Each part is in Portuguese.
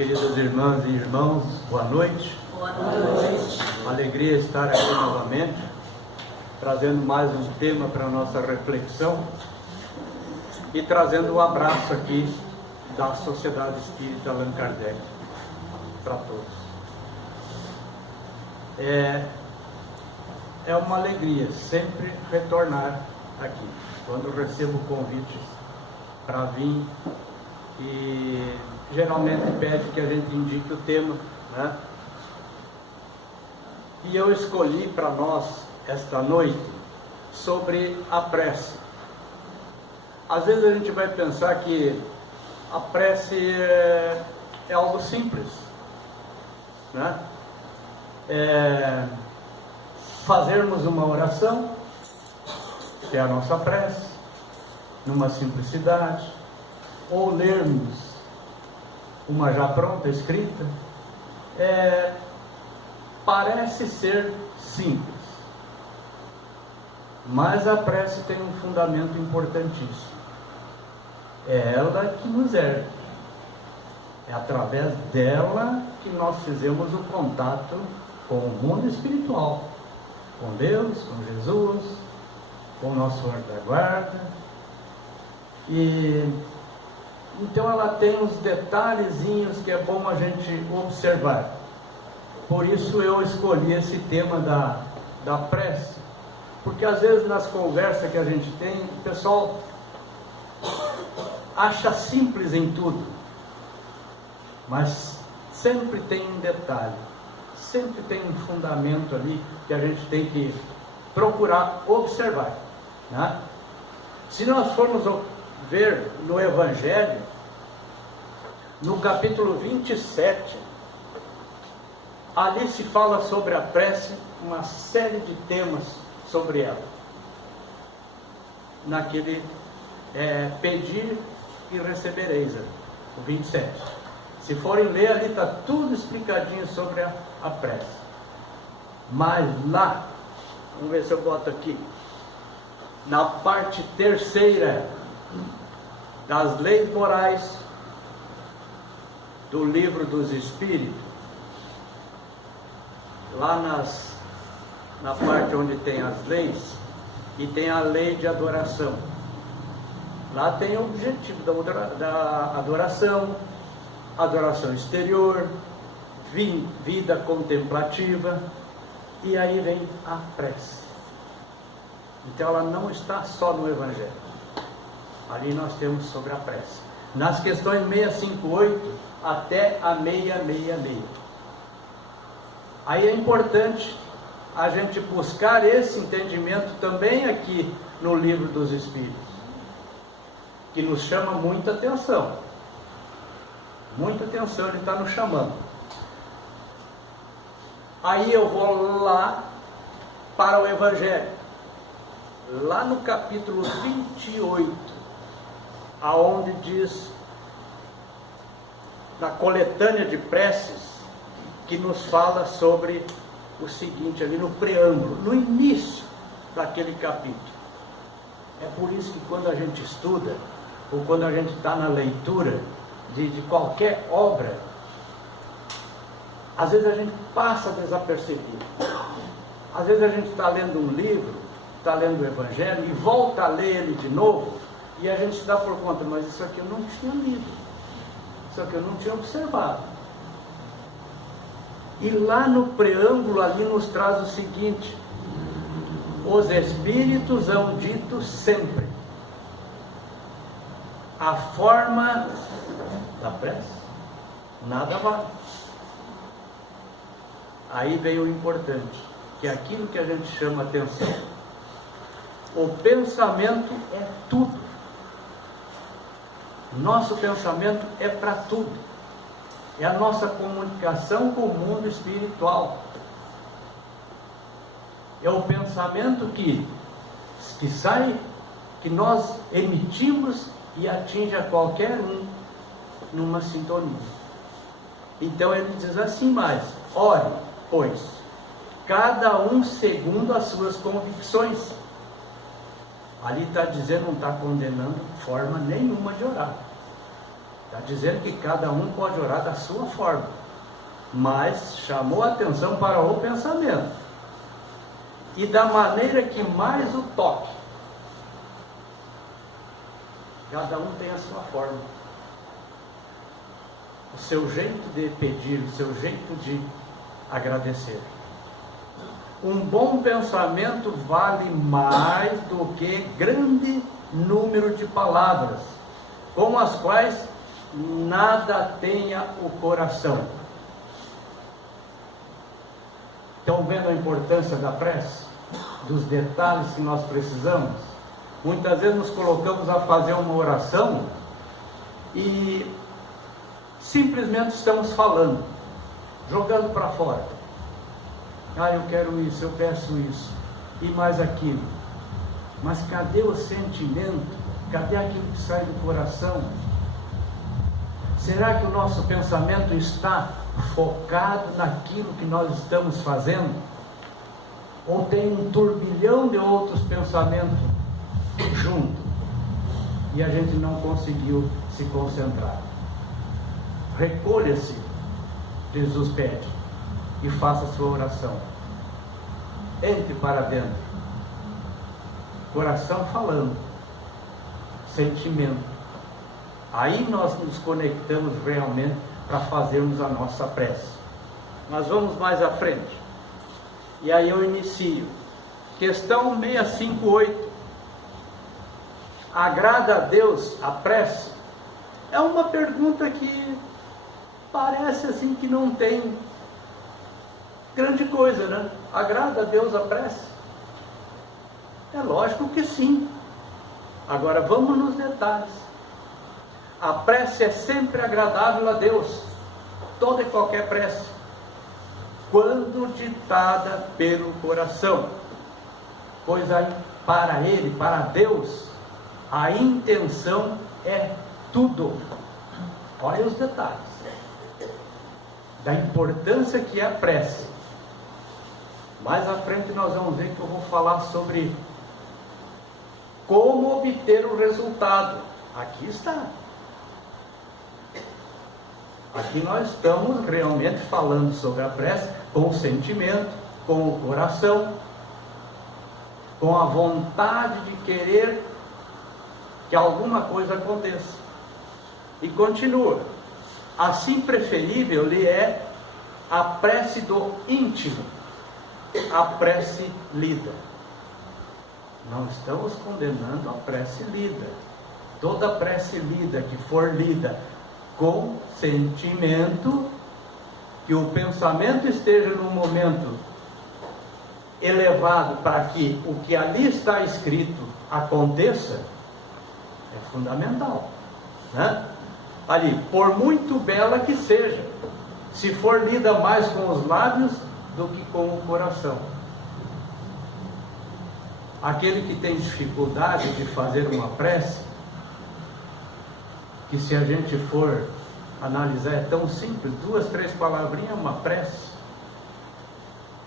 Queridas irmãs e irmãos, boa noite. Boa noite. Alegria estar aqui novamente, trazendo mais um tema para a nossa reflexão e trazendo um abraço aqui da Sociedade Espírita Allan Kardec para todos. É uma alegria sempre retornar aqui, quando recebo convites para vir, e geralmente pede que a gente indique o tema, né? E eu escolhi para nós esta noite sobre a prece. Às vezes a gente vai pensar que a prece é algo simples, né? Fazermos uma oração, que é a nossa prece, numa simplicidade, ou lermos uma já pronta, escrita, parece ser simples, mas a prece tem um fundamento importantíssimo. É ela que nos ergue, é através dela que nós fizemos o contato com o mundo espiritual, com Deus, com Jesus, com o nosso anjo da guarda. E então ela tem uns detalhezinhos que é bom a gente observar. Por isso eu escolhi esse tema da prece, porque às vezes nas conversas que a gente tem, o pessoal acha simples em tudo, mas sempre tem um detalhe, sempre tem um fundamento ali que a gente tem que procurar observar, né? Se nós formos ver no Evangelho, no capítulo 27, ali se fala sobre a prece, uma série de temas sobre ela, naquele pedir e recebereis, o 27. Se forem ler, ali está tudo explicadinho sobre a prece. Mas lá, vamos ver se eu boto aqui, na parte terceira das leis morais do Livro dos Espíritos, lá na parte onde tem as leis, e tem a lei de adoração. Lá tem o objetivo da adoração, adoração exterior, vida contemplativa, e aí vem a prece. Então ela não está só no Evangelho. Ali nós temos sobre a prece, nas questões 658 até a 666. Aí é importante a gente buscar esse entendimento também aqui no Livro dos Espíritos, que nos chama muita atenção. Muita atenção, ele está nos chamando. Aí eu vou lá para o Evangelho, lá no capítulo 28, aonde diz, na coletânea de preces, que nos fala sobre o seguinte, ali no preâmbulo, no início daquele capítulo. É por isso que quando a gente estuda, ou quando a gente está na leitura de qualquer obra, às vezes a gente passa desapercebido. Às vezes a gente está lendo um livro, está lendo o Evangelho, e volta a ler ele de novo, e a gente se dá por conta, mas isso aqui eu não tinha lido, isso aqui eu não tinha observado. E lá no preâmbulo ali nos traz o seguinte: os Espíritos hão dito sempre, a forma da prece nada vale. Aí vem o importante, que é aquilo que a gente chama atenção. O pensamento é tudo. Nosso pensamento é para tudo. É a nossa comunicação com o mundo espiritual. É o pensamento que sai, que nós emitimos e atinge a qualquer um numa sintonia. Então ele diz assim mais: ore, pois, cada um segundo as suas convicções. Ali está dizendo, não está condenando forma nenhuma de orar. Está dizendo que cada um pode orar da sua forma, mas chamou a atenção para o pensamento e da maneira que mais o toque. Cada um tem a sua forma, o seu jeito de pedir, o seu jeito de agradecer. Um bom pensamento vale mais do que grande número de palavras, com as quais nada tenha o coração. Estão vendo a importância da prece? Dos detalhes que nós precisamos? Muitas vezes nos colocamos a fazer uma oração e simplesmente estamos falando, jogando para fora. Eu quero isso, eu peço isso, e mais aquilo. Mas cadê o sentimento? Cadê aquilo que sai do coração? Será que o nosso pensamento está focado naquilo que nós estamos fazendo? Ou tem um turbilhão de outros pensamentos junto e a gente não conseguiu se concentrar? Recolha-se, Jesus pede, e faça a sua oração. Entre para dentro, coração falando, sentimento. Aí nós nos conectamos realmente para fazermos a nossa prece. Mas vamos mais à frente. E aí eu inicio. Questão 658. Agrada a Deus a prece? É uma pergunta que parece assim que não tem grande coisa, né? Agrada a Deus a prece? É lógico que sim. Agora vamos nos detalhes. A prece é sempre agradável a Deus, toda e qualquer prece, quando ditada pelo coração, pois aí, para Ele, para Deus, a intenção é tudo. Olha os detalhes da importância que é a prece. Mais à frente nós vamos ver que eu vou falar sobre como obter o resultado. Aqui está. Aqui nós estamos realmente falando sobre a prece com o sentimento, com o coração, com a vontade de querer que alguma coisa aconteça. E continua. Assim preferível lhe é a prece do íntimo, a prece lida. Não estamos condenando a prece lida. Toda prece lida que for lida com sentimento, que o pensamento esteja num momento elevado para que o que ali está escrito aconteça, é fundamental, né? Ali, por muito bela que seja, se for lida mais com os lábios do que com o coração. Aquele que tem dificuldade de fazer uma prece, que se a gente for analisar é tão simples, 2, 3 palavrinhas, uma prece,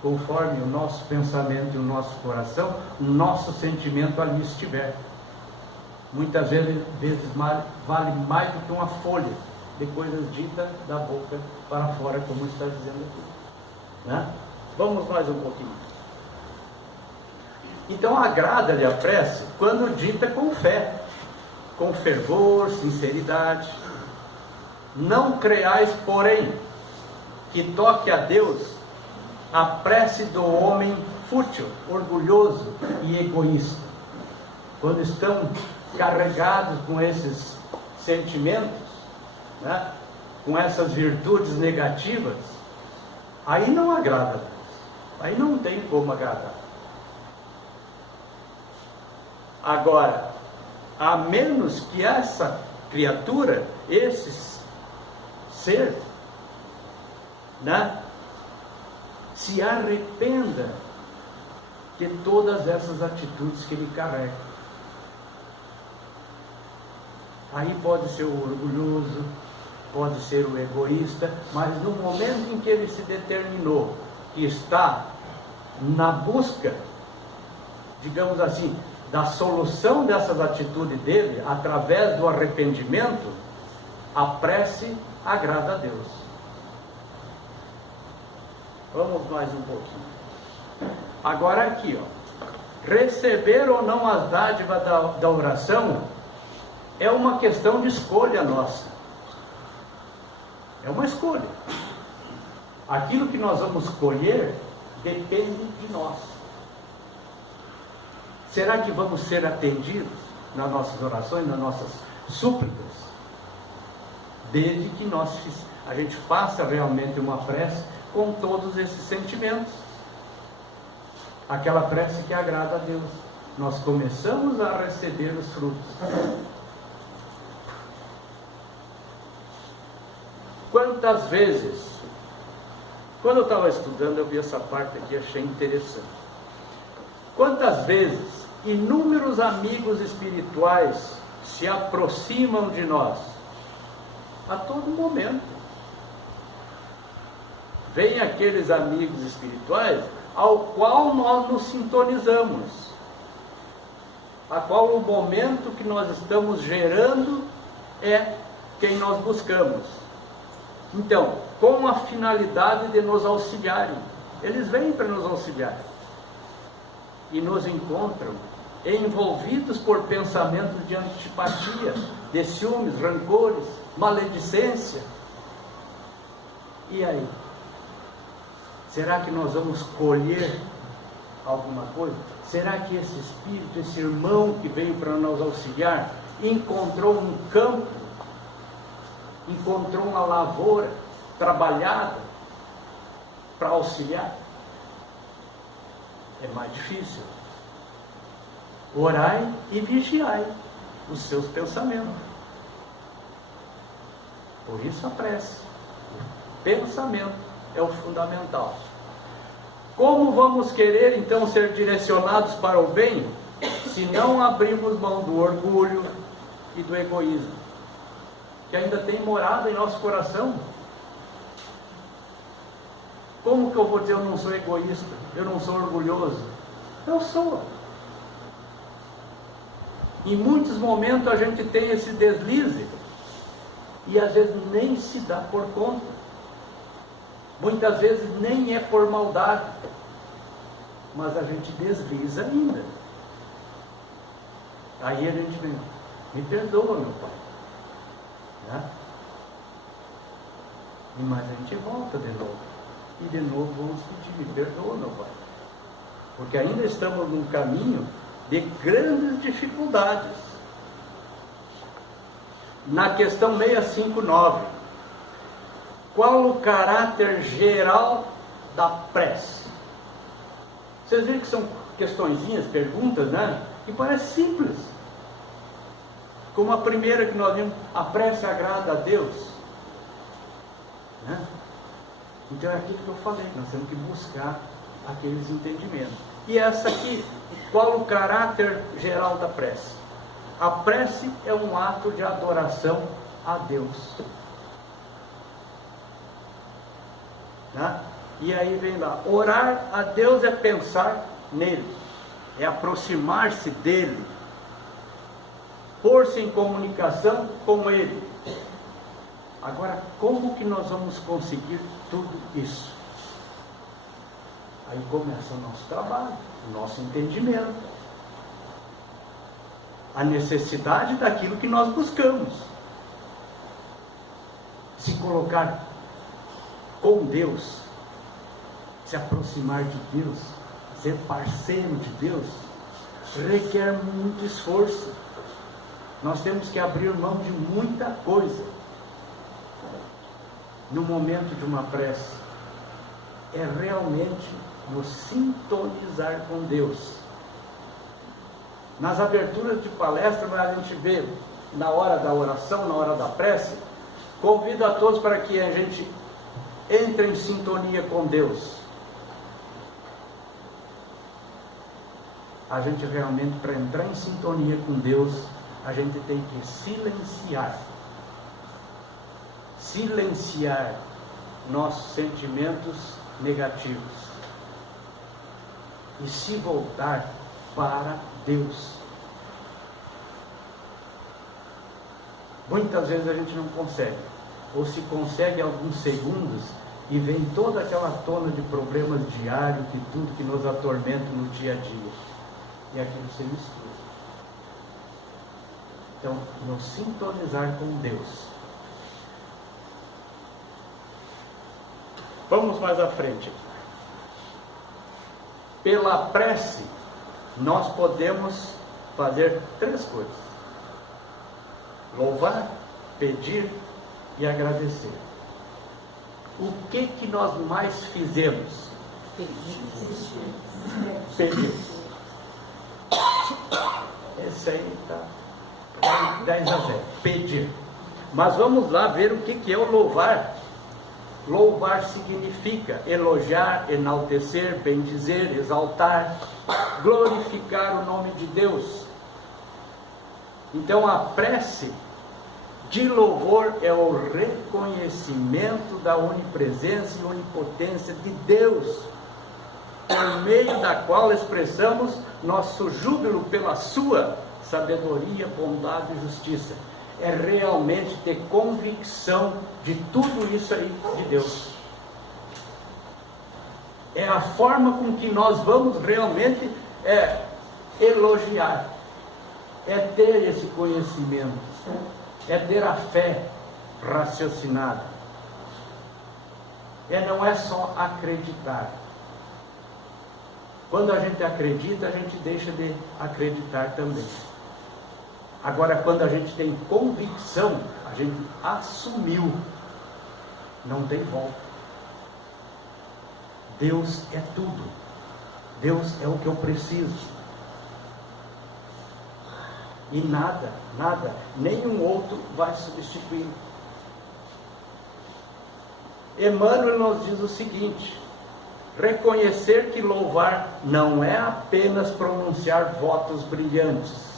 conforme o nosso pensamento e o nosso coração, o nosso sentimento ali estiver. Muitas vezes vale mais do que uma folha de coisas ditas da boca para fora, como está dizendo aqui, né? Vamos mais um pouquinho. Então agrada-lhe a prece quando dita com fé, com fervor, sinceridade. Não creais, porém, que toque a Deus a prece do homem fútil, orgulhoso e egoísta. Quando estão carregados com esses sentimentos, né, com essas virtudes negativas, aí não agrada a Deus. Aí não tem como agradar. Agora, a menos que essa criatura, esse ser, né, se arrependa de todas essas atitudes que ele carrega. Aí pode ser o orgulhoso, pode ser o egoísta, mas no momento em que ele se determinou que está na busca, digamos assim, da solução dessas atitudes dele, através do arrependimento, A prece agrada a Deus. Vamos mais um pouquinho. Agora aqui, receber ou não as dádivas da oração é uma questão de escolha nossa. É uma escolha. Aquilo que nós vamos escolher depende de nós. Será que vamos ser atendidos nas nossas orações, nas nossas súplicas? Desde que a gente faça realmente uma prece com todos esses sentimentos. Aquela prece que agrada a Deus. Nós começamos a receber os frutos. Quantas vezes, quando eu estava estudando, eu vi essa parte aqui e achei interessante. Quantas vezes inúmeros amigos espirituais se aproximam de nós? A todo momento. Vêm aqueles amigos espirituais ao qual nós nos sintonizamos, a qual o momento que nós estamos gerando é quem nós buscamos. Então, com a finalidade de nos auxiliarem, eles vêm para nos auxiliar e nos encontram envolvidos por pensamentos de antipatia, de ciúmes, rancores, maledicência. E aí? Será que nós vamos colher alguma coisa? Será que esse espírito, esse irmão que veio para nos auxiliar, encontrou um campo, encontrou uma lavoura trabalhada para auxiliar? É mais difícil. Orai e vigiai os seus pensamentos. Por isso a prece. O pensamento é o fundamental. Como vamos querer então ser direcionados para o bem, se não abrirmos mão do orgulho e do egoísmo, que ainda tem morado em nosso coração? Como que eu vou dizer eu não sou egoísta, eu não sou orgulhoso? Eu sou. Em muitos momentos a gente tem esse deslize e às vezes nem se dá por conta. Muitas vezes nem é por maldade, mas a gente desliza ainda. Aí a gente vem, me perdoa, meu pai, né? Mas a gente volta de novo, e de novo vamos pedir, me perdoa, meu pai, porque ainda estamos num caminho de grandes dificuldades. Na questão 659, qual o caráter geral da prece? Vocês viram que são questõezinhas, perguntas, né? Que parece simples. Como a primeira que nós vimos, a prece agrada a Deus, né? Então é aquilo que eu falei, nós temos que buscar aqueles entendimentos. E essa aqui, qual o caráter geral da prece? A prece é um ato de adoração a Deus. Né? E aí vem lá, orar a Deus é pensar nele, é aproximar-se dele, pôr-se em comunicação com ele. Agora, como que nós vamos conseguir tudo isso? Aí começa o nosso trabalho, o nosso entendimento, a necessidade daquilo que nós buscamos. Se colocar com Deus, se aproximar de Deus, ser parceiro de Deus, requer muito esforço. Nós temos que abrir mão de muita coisa. No momento de uma prece, é realmente nos sintonizar com Deus. Nas aberturas de palestra, a gente vê, na hora da oração, na hora da prece, convido a todos para que a gente entre em sintonia com Deus. A gente realmente, para entrar em sintonia com Deus, a gente tem que silenciar nossos sentimentos negativos e se voltar para Deus. Muitas vezes a gente não consegue, ou se consegue alguns segundos e vem toda aquela tona de problemas diários, de tudo que nos atormenta no dia a dia, e aquilo se mistura. Então, nos sintonizar com Deus. Vamos mais à frente. Pela prece, nós podemos fazer 3 coisas: louvar, pedir e agradecer. O que nós mais fizemos? Pedir. Esse aí está 10 a 0. Pedir. Mas vamos lá ver o que é o louvar. Louvar significa elogiar, enaltecer, bendizer, exaltar, glorificar o nome de Deus. Então a prece de louvor é o reconhecimento da onipresença e onipotência de Deus, por meio da qual expressamos nosso júbilo pela sua sabedoria, bondade e justiça. É realmente ter convicção de tudo isso aí de Deus. É a forma com que nós vamos realmente elogiar, é ter esse conhecimento, é ter a fé raciocinada, não é só acreditar. Quando a gente acredita, a gente deixa de acreditar também. Agora, quando a gente tem convicção, a gente assumiu, não tem volta. Deus é tudo. Deus é o que eu preciso. E nada, nenhum outro vai substituir. Emmanuel nos diz o seguinte: reconhecer que louvar não é apenas pronunciar votos brilhantes.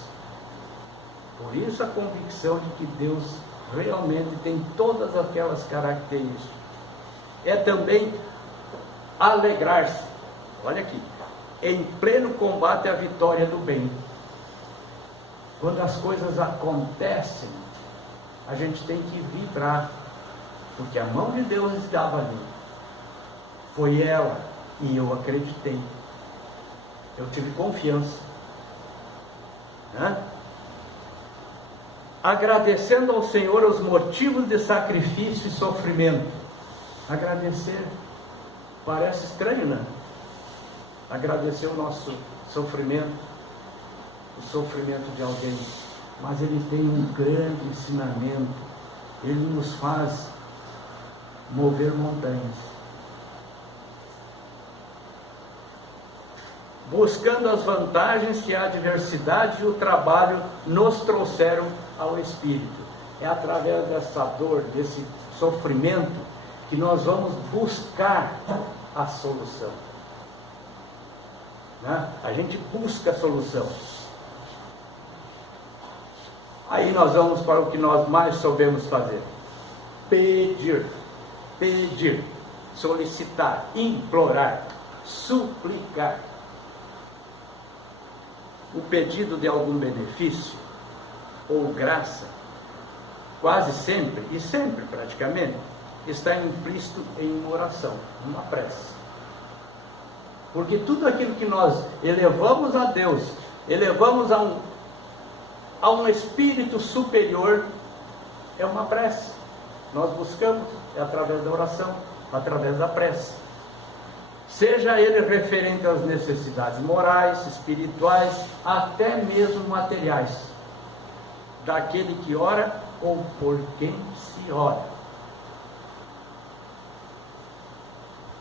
Por isso a convicção de que Deus realmente tem todas aquelas características. É também alegrar-se, olha aqui, em pleno combate à vitória do bem. Quando as coisas acontecem, a gente tem que vibrar, porque a mão de Deus estava ali. Foi ela, e eu acreditei. Eu tive confiança. Agradecendo ao Senhor os motivos de sacrifício e sofrimento. Agradecer parece estranho, né? Agradecer o nosso sofrimento, o sofrimento de alguém, mas ele tem um grande ensinamento. Ele nos faz mover montanhas, buscando as vantagens que a adversidade e o trabalho nos trouxeram ao Espírito. É através dessa dor, desse sofrimento, que nós vamos buscar a solução. A gente busca a solução. Aí nós vamos para o que nós mais soubemos fazer: pedir, solicitar, implorar, suplicar. O pedido de algum benefício ou graça, quase sempre, e sempre praticamente, está implícito em uma oração, uma prece. Porque tudo aquilo que nós elevamos a Deus, elevamos a um espírito superior, é uma prece. Nós buscamos, através da oração, através da prece. Seja ele referente às necessidades morais, espirituais, até mesmo materiais, daquele que ora ou por quem se ora.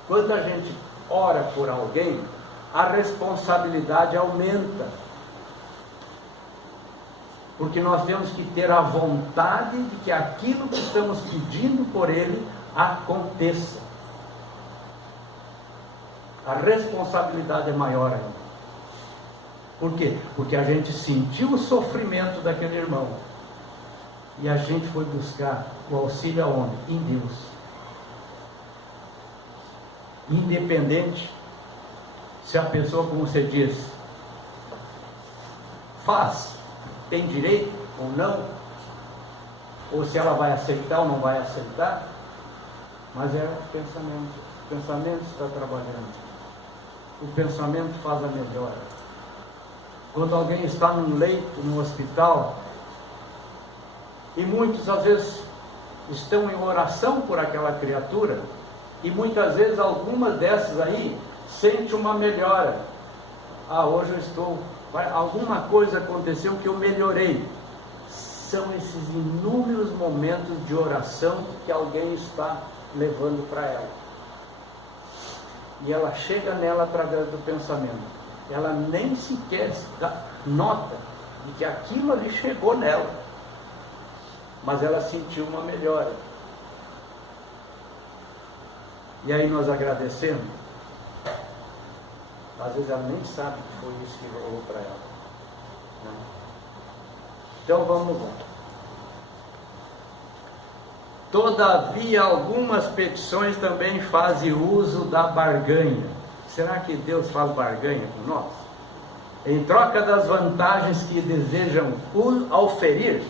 Quando a gente ora por alguém, a responsabilidade aumenta, porque nós temos que ter a vontade de que aquilo que estamos pedindo por ele aconteça. A responsabilidade é maior ainda. Por quê? Porque a gente sentiu o sofrimento daquele irmão e a gente foi buscar o auxílio aonde? Em Deus. Independente se a pessoa, como você diz, tem direito ou não, ou se ela vai aceitar ou não vai aceitar, mas é o pensamento. O pensamento está trabalhando. O pensamento faz a melhora. Quando alguém está num leito, no hospital, e muitos às vezes estão em oração por aquela criatura, e muitas vezes algumas dessas aí sente uma melhora. Hoje eu estou, alguma coisa aconteceu que eu melhorei. São esses inúmeros momentos de oração que alguém está levando para ela. E ela chega nela através do pensamento. Ela nem sequer nota de que aquilo ali chegou nela, mas ela sentiu uma melhora. E aí nós agradecemos. Às vezes ela nem sabe que foi isso que rolou para ela, né? Então vamos lá. Todavia, algumas petições também fazem uso da barganha. Será que Deus faz barganha com nós? Em troca das vantagens que desejam oferir,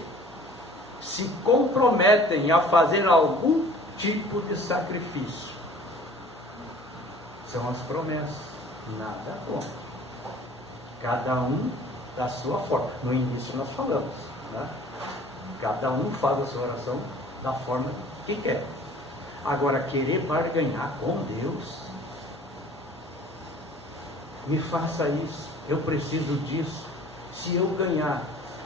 se comprometem a fazer algum tipo de sacrifício. São as promessas. Nada contra. Cada um da sua forma. No início nós falamos, né? Cada um faz a sua oração da forma que quer. Agora, querer barganhar com Deus, me faça isso, eu preciso disso, se eu ganhar,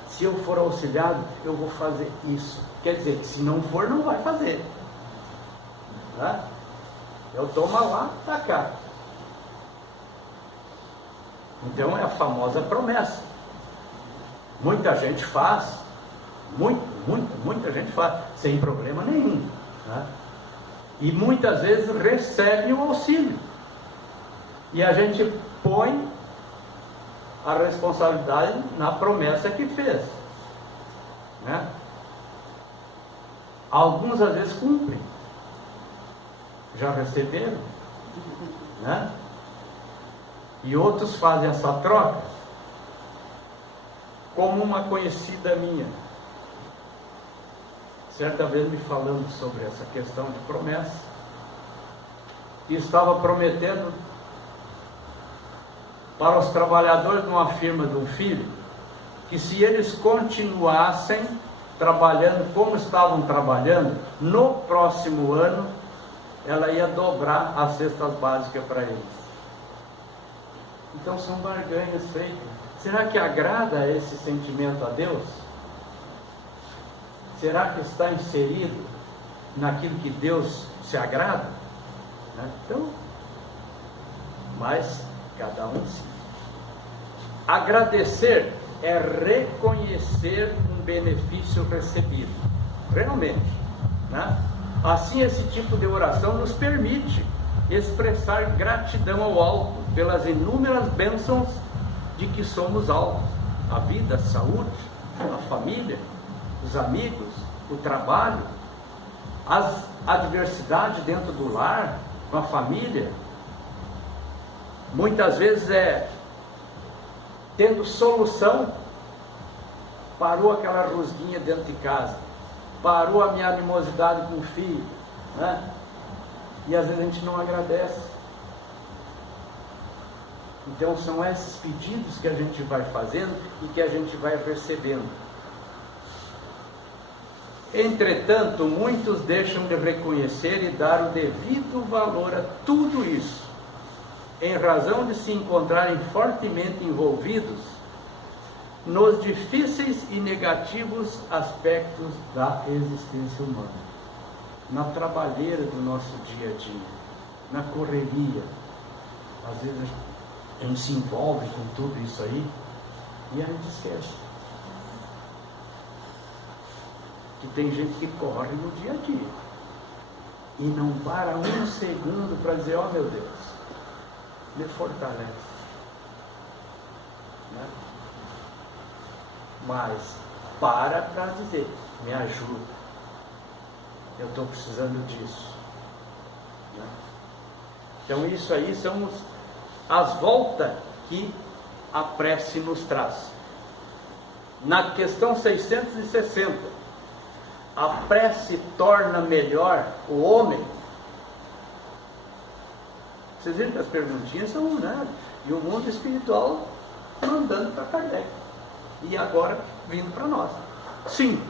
se eu for auxiliado, eu vou fazer isso. Quer dizer, se não for, não vai fazer, né? Eu toma lá, tá cá. Então é a famosa promessa. Muita gente faz, muita gente faz, sem problema nenhum, né? E muitas vezes recebe o auxílio. E a gente põe a responsabilidade na promessa que fez, né? Alguns às vezes cumprem. Já receberam, né? E outros fazem essa troca, como uma conhecida minha, certa vez me falando sobre essa questão de promessa, e estava prometendo para os trabalhadores de uma firma de um filho, que se eles continuassem trabalhando como estavam trabalhando, no próximo ano, ela ia dobrar as cestas básicas para eles. Então são barganhas feitas. Será que agrada esse sentimento a Deus? Será que está inserido naquilo que Deus se agrada? Né? Então, mas cada um sim. Agradecer é reconhecer um benefício recebido. Realmente, né? Assim, esse tipo de oração nos permite expressar gratidão ao alto pelas inúmeras bênçãos de que somos alvos: a vida, a saúde, a família, os amigos, o trabalho, as adversidades dentro do lar, com a família. Muitas vezes tendo solução. Parou aquela rusguinha dentro de casa, parou a minha animosidade com o filho, né? E às vezes a gente não agradece. Então são esses pedidos que a gente vai fazendo e que a gente vai recebendo. Entretanto, muitos deixam de reconhecer e dar o devido valor a tudo isso, em razão de se encontrarem fortemente envolvidos nos difíceis e negativos aspectos da existência humana, na trabalheira do nosso dia a dia, na correria. Às vezes a gente se envolve com tudo isso aí e a gente esquece que tem gente que corre no dia a dia e não para um segundo para dizer: ó, meu Deus, me fortalece, né? Mas para dizer: me ajuda, eu estou precisando disso, né? Então isso aí são as voltas que a prece nos traz. Na questão 660, a prece torna melhor o homem? Vocês viram que as perguntinhas são, né? E o mundo espiritual mandando para Kardec. E agora vindo para nós. Sim,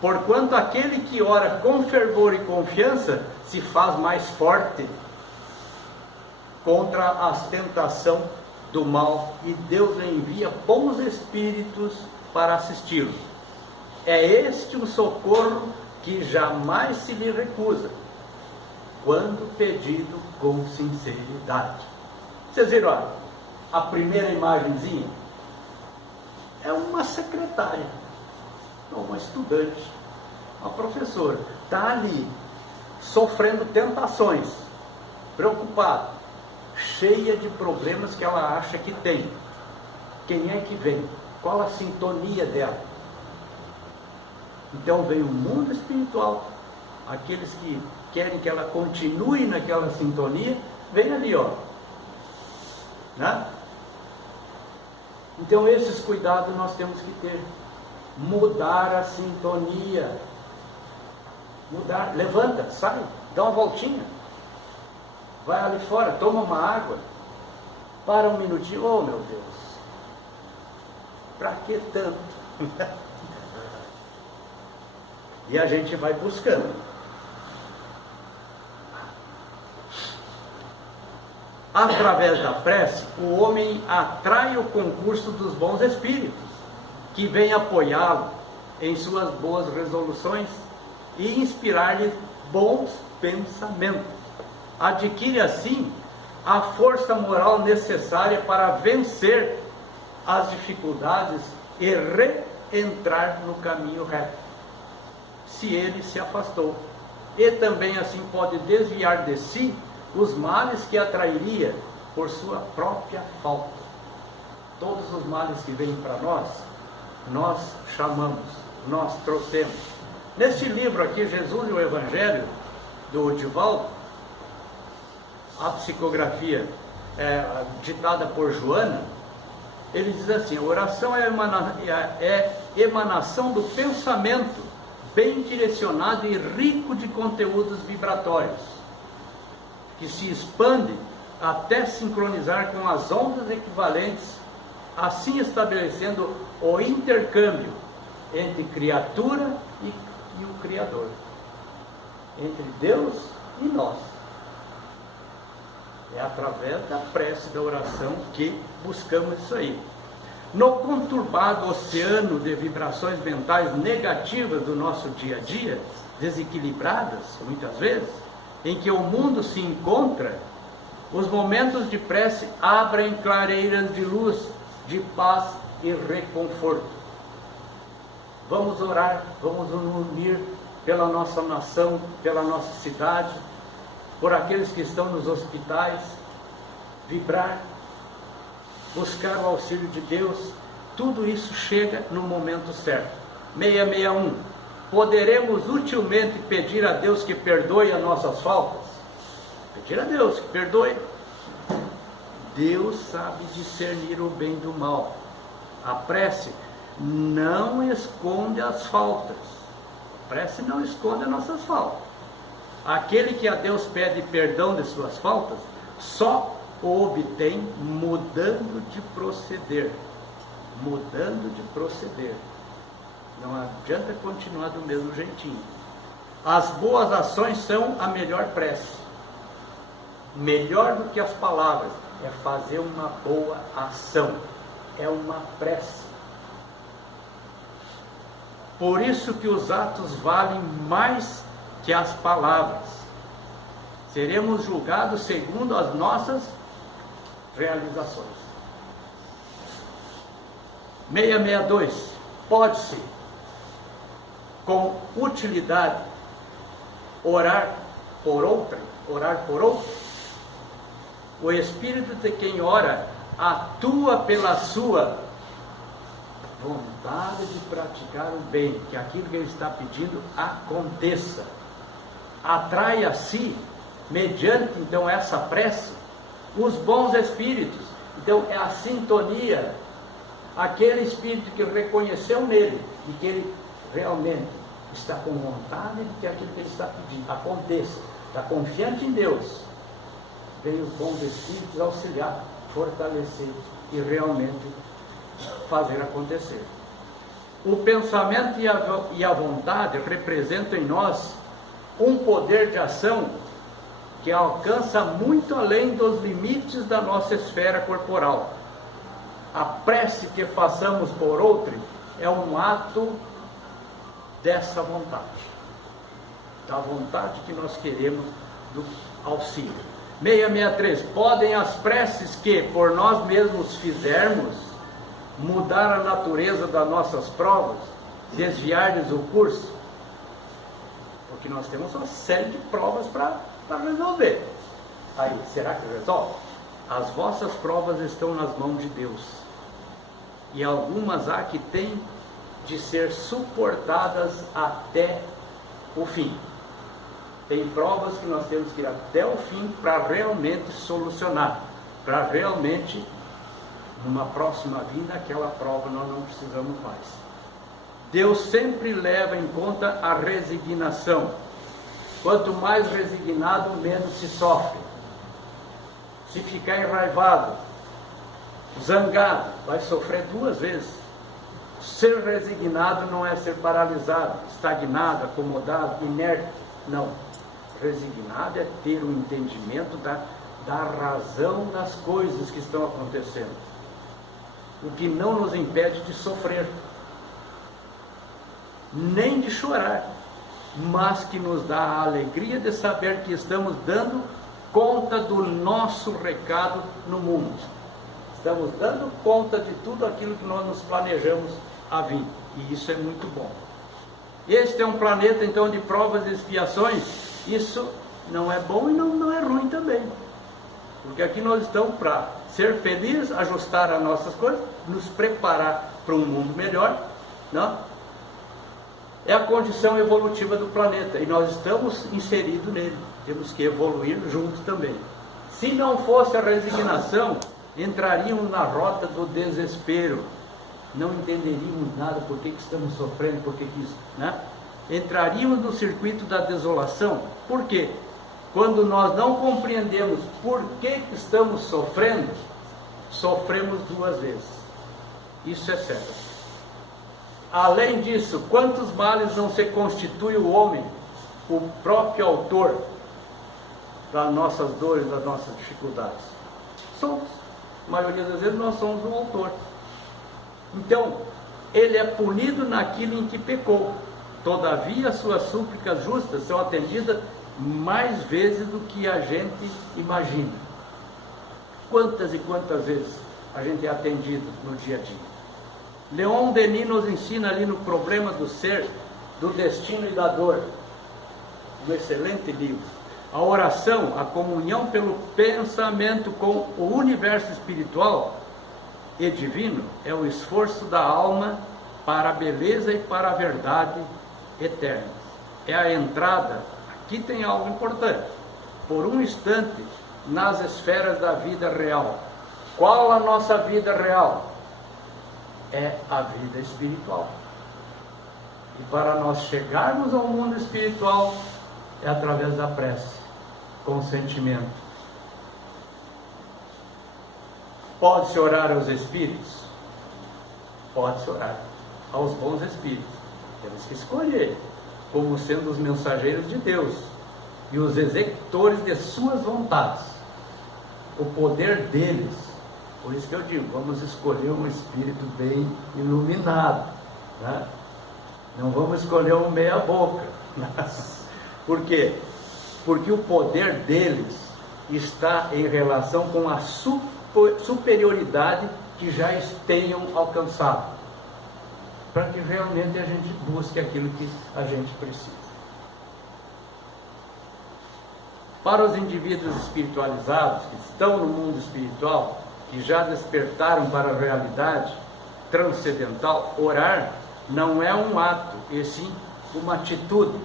porquanto aquele que ora com fervor e confiança se faz mais forte contra a tentação do mal, e Deus lhe envia bons espíritos para assisti-lo. É este o socorro que jamais se lhe recusa, quando pedido com sinceridade. Vocês viram, olha, a primeira imagenzinha é uma secretária, uma estudante, uma professora, está ali, sofrendo tentações, preocupada, cheia de problemas que ela acha que tem. Quem é que vem? Qual a sintonia dela? Então vem o mundo espiritual, aqueles que querem que ela continue naquela sintonia, vem ali, ó, né? Então esses cuidados nós temos que ter. Mudar a sintonia, mudar, levanta, sai, dá uma voltinha, vai ali fora, toma uma água, para um minutinho. Oh meu Deus, para que tanto? E a gente vai buscando. Através da prece, o homem atrai o concurso dos bons espíritos, que vem apoiá-lo em suas boas resoluções e inspirar-lhe bons pensamentos. Adquire assim a força moral necessária para vencer as dificuldades e reentrar no caminho reto, se ele se afastou. E também assim pode desviar de si os males que atrairia por sua própria falta. Todos os males que vêm para nós chamamos, nós trouxemos. Neste livro aqui, Jesus e o Evangelho, do Divaldo, a psicografia ditada por Joana, ele diz assim: a oração é emanação do pensamento, bem direcionado e rico de conteúdos vibratórios, que se expande até sincronizar com as ondas equivalentes, assim estabelecendo o intercâmbio entre criatura e o Criador, entre Deus e nós. É através da prece, da oração, que buscamos isso aí. No conturbado oceano de vibrações mentais negativas do nosso dia a dia, desequilibradas muitas vezes, em que o mundo se encontra, os momentos de prece abrem clareiras de luz, de paz e reconforto. Vamos orar, vamos nos unir pela nossa nação, pela nossa cidade, por aqueles que estão nos hospitais, vibrar, buscar o auxílio de Deus. Tudo isso chega no momento certo. 661. Poderemos utilmente pedir a Deus que perdoe as nossas faltas? Pedir a Deus que perdoe. Deus sabe discernir o bem do mal. A prece não esconde as faltas. A prece não esconde as nossas faltas. Aquele que a Deus pede perdão de suas faltas, só o obtém mudando de proceder. Mudando de proceder. Não adianta continuar do mesmo jeitinho. As boas ações são a melhor prece. Melhor do que as palavras é fazer uma boa ação. É uma prece. Por isso que os atos valem mais que as palavras. Seremos julgados segundo as nossas realizações. 662. Pode-se, com utilidade, orar por outra. O espírito de quem ora atua pela sua vontade de praticar o bem, que aquilo que ele está pedindo aconteça. Atrai a si, mediante então essa prece, os bons espíritos. Então é a sintonia, aquele espírito que reconheceu nele e que ele realmente está com vontade de que aquilo que ele está pedindo aconteça, está confiante em Deus, vem os bons espíritos auxiliar, fortalecer e realmente fazer acontecer. O pensamento e a vontade representam em nós um poder de ação que alcança muito além dos limites da nossa esfera corporal. A prece que façamos por outro é um ato dessa vontade, da vontade que nós queremos do auxílio. 663. Podem as preces que por nós mesmos fizermos mudar a natureza das nossas provas, desviar-lhes o curso? Porque nós temos uma série de provas para resolver. Aí, será que resolve? As vossas provas estão nas mãos de Deus, e algumas há que têm de ser suportadas até o fim. Tem provas que nós temos que ir até o fim para realmente solucionar, para realmente, numa próxima vinda, aquela prova nós não precisamos mais. Deus sempre leva em conta a resignação. Quanto mais resignado, menos se sofre. Se ficar enraivado, zangado, vai sofrer duas vezes. Ser resignado não é ser paralisado, estagnado, acomodado, inerte. Não. Resignado é ter o entendimento da razão das coisas que estão acontecendo. O que não nos impede de sofrer, nem de chorar, mas que nos dá a alegria de saber que estamos dando conta do nosso recado no mundo. Estamos dando conta de tudo aquilo que nós nos planejamos a vir, e isso é muito bom. Este é um planeta então de provas e expiações. Isso não é bom e não é ruim também, porque aqui nós estamos para ser felizes, ajustar as nossas coisas, nos preparar para um mundo melhor, não? É a condição evolutiva do planeta, e nós estamos inseridos nele, temos que evoluir juntos também. Se não fosse a resignação, entraríamos na rota do desespero, não entenderíamos nada, por que estamos sofrendo, por que isso, né? Entraríamos no circuito da desolação. Por quê? Quando nós não compreendemos por que estamos sofrendo, sofremos duas vezes. Isso é certo. Além disso, quantos males não se constitui o homem, o próprio autor das nossas dores, das nossas dificuldades? Somos. A maioria das vezes nós somos o autor. Então, ele é punido naquilo em que pecou. Todavia, suas súplicas justas são atendidas mais vezes do que a gente imagina. Quantas e quantas vezes a gente é atendido no dia a dia? Leon Denis nos ensina ali no Problema do Ser, do Destino e da Dor, um excelente livro. A oração, a comunhão pelo pensamento com o universo espiritual e divino, é o esforço da alma para a beleza e para a verdade eterna. É a entrada, aqui tem algo importante, por um instante nas esferas da vida real. Qual a nossa vida real? É a vida espiritual. E para nós chegarmos ao mundo espiritual, é através da prece, com sentimento. Pode-se orar aos espíritos? Pode-se orar aos bons espíritos. Temos que escolher como sendo os mensageiros de Deus e os executores de suas vontades. O poder deles. Por isso que eu digo, vamos escolher um espírito bem iluminado, né? Não vamos escolher um meia boca. Por quê? Porque o poder deles está em relação com a superioridade que já tenham alcançado, para que realmente a gente busque aquilo que a gente precisa. Para os indivíduos espiritualizados que estão no mundo espiritual, que já despertaram para a realidade transcendental, orar não é um ato, e sim uma atitude.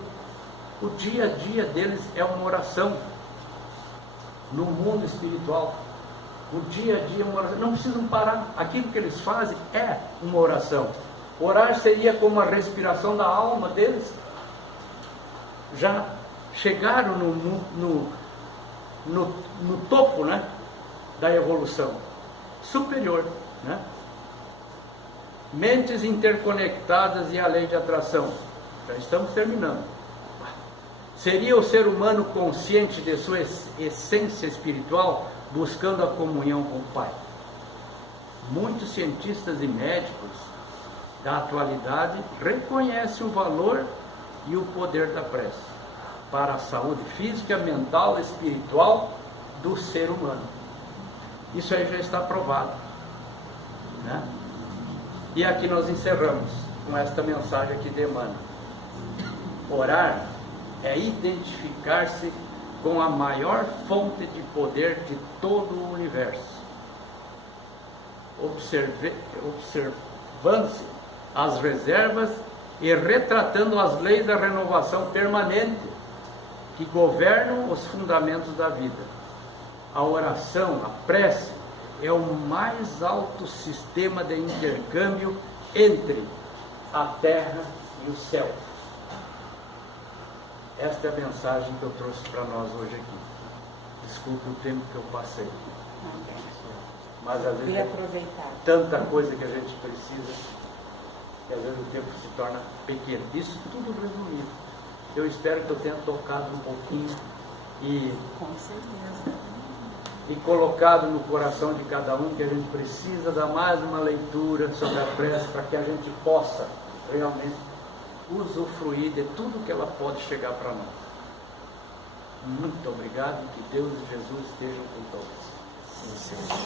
O dia a dia deles é uma oração. No mundo espiritual, o dia a dia é uma oração. Não precisam parar. Aquilo que eles fazem é uma oração. Orar seria como a respiração da alma deles, já chegaram no topo, né, da evolução superior, né? Mentes interconectadas e a lei de atração. Já estamos terminando. Seria o ser humano consciente de sua essência espiritual, buscando a comunhão com o Pai. Muitos cientistas e médicos da atualidade reconhecem o valor e o poder da prece para a saúde física, mental e espiritual do ser humano. Isso aí já está provado, né? E aqui nós encerramos com esta mensagem aqui de Emmanuel. Orar é identificar-se com a maior fonte de poder de todo o universo, observando-se as reservas e retratando as leis da renovação permanente que governam os fundamentos da vida. A oração, a prece, é o mais alto sistema de intercâmbio entre a terra e o céu. Esta é a mensagem que eu trouxe para nós hoje aqui. Desculpe o tempo que eu passei. Mas às vezes é tanta coisa que a gente precisa, que às vezes o tempo se torna pequeno. Isso tudo resumido. Eu espero que eu tenha tocado um pouquinho e colocado no coração de cada um que a gente precisa dar mais uma leitura sobre a prece para que a gente possa realmente usufruir de tudo que ela pode chegar para nós. Muito obrigado e que Deus e Jesus estejam com todos.